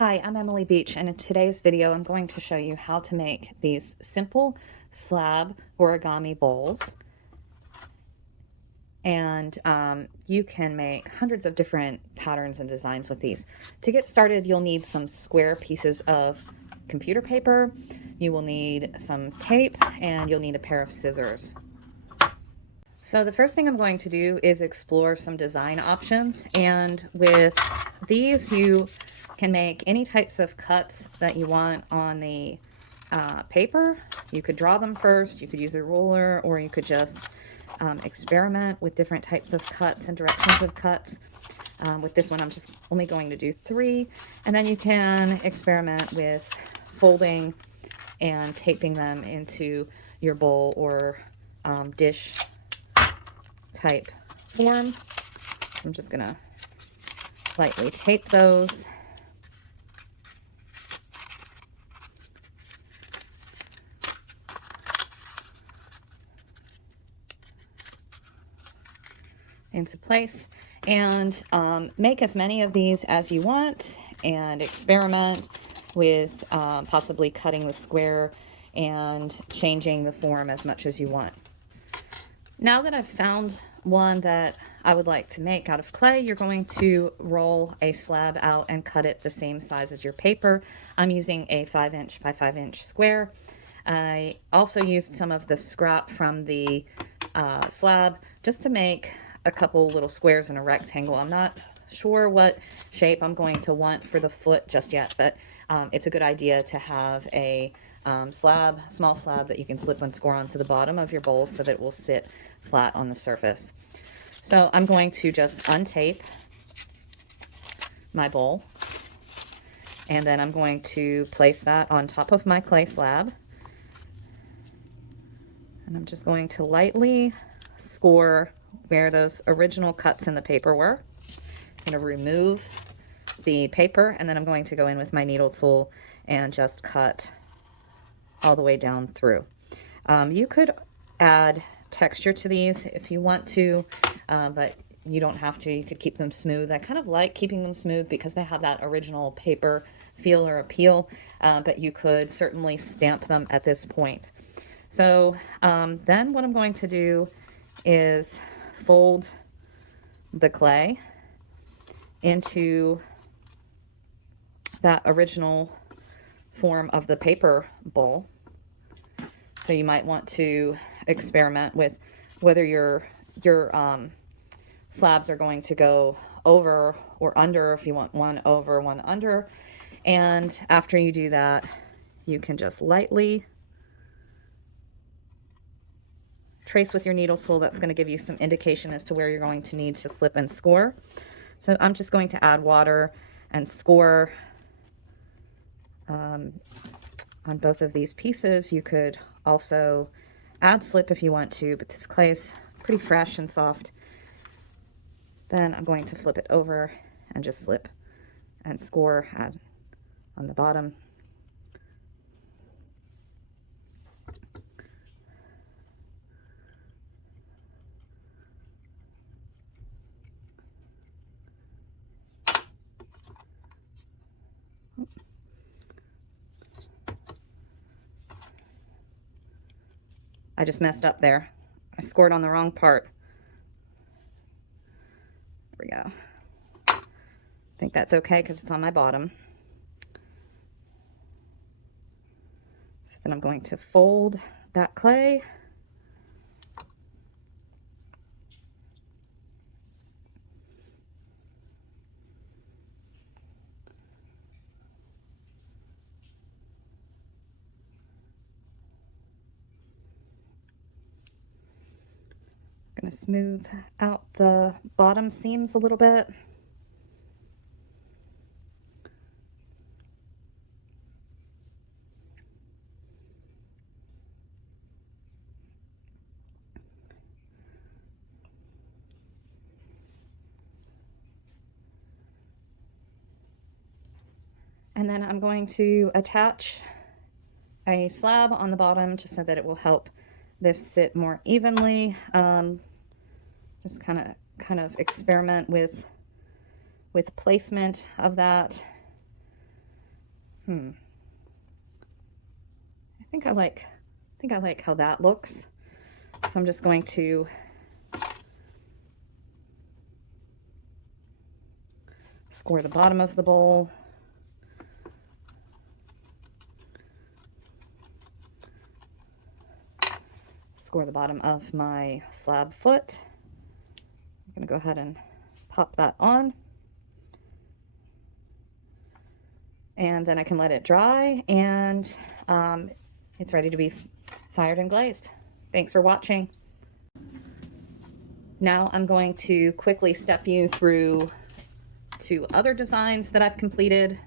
Hi, I'm Emily Beach, and in today's video I'm going to show you how to make these simple slab origami bowls. And you can make hundreds of different patterns and designs with these. To get started, you'll need some square pieces of computer paper, you will need some tape, and you'll need a pair of scissors. So the first thing I'm going to do is explore some design options, and with these you can make any types of cuts that you want on the paper. You could draw them first, you could use a ruler, or you could just experiment with different types of cuts and directions of cuts. With this one I'm just only going to do 3, and then you can experiment with folding and taping them into your bowl or dish type form. I'm just gonna lightly tape those. Into place, and make as many of these as you want and experiment with possibly cutting the square and changing the form as much as you want. Now that I've found one that I would like to make out of clay, you're going to roll a slab out and cut it the same size as your paper. I'm using a 5" by 5" square. I also used some of the scrap from the slab just to make a couple little squares in a rectangle. I'm not sure what shape I'm going to want for the foot just yet, but it's a good idea to have a small slab that you can slip and score onto the bottom of your bowl so that it will sit flat on the surface. So I'm going to just untape my bowl, and then I'm going to place that on top of my clay slab, and I'm just going to lightly score where those original cuts in the paper were. I'm going to remove the paper, and then I'm going to go in with my needle tool and just cut all the way down through. You could add texture to these if you want to, but you don't have to. You could keep them smooth. I kind of like keeping them smooth because they have that original paper feel or appeal, but you could certainly stamp them at this point. So then what I'm going to do is fold the clay into that original form of the paper bowl. So you might want to experiment with whether your slabs are going to go over or under, if you want one over, one under. And after you do that, you can just lightly trace with your needle tool. That's going to give you some indication as to where you're going to need to slip and score. So I'm just going to add water and score on both of these pieces. You could also add slip if you want to, but this clay is pretty fresh and soft. Then I'm going to flip it over and just slip and score on the bottom. I just messed up there. I scored on the wrong part. There we go. I think that's okay because it's on my bottom. So then I'm going to fold that clay. Going to smooth out the bottom seams a little bit. And then I'm going to attach a slab on the bottom just so that it will help this sit more evenly. Just kind of experiment with placement of that. I think I like how that looks. So I'm just going to score the bottom of the bowl. Score the bottom of my slab foot. I'm going to go ahead and pop that on. And then I can let it dry, and it's ready to be fired and glazed. Thanks for watching. Now I'm going to quickly step you through 2 other designs that I've completed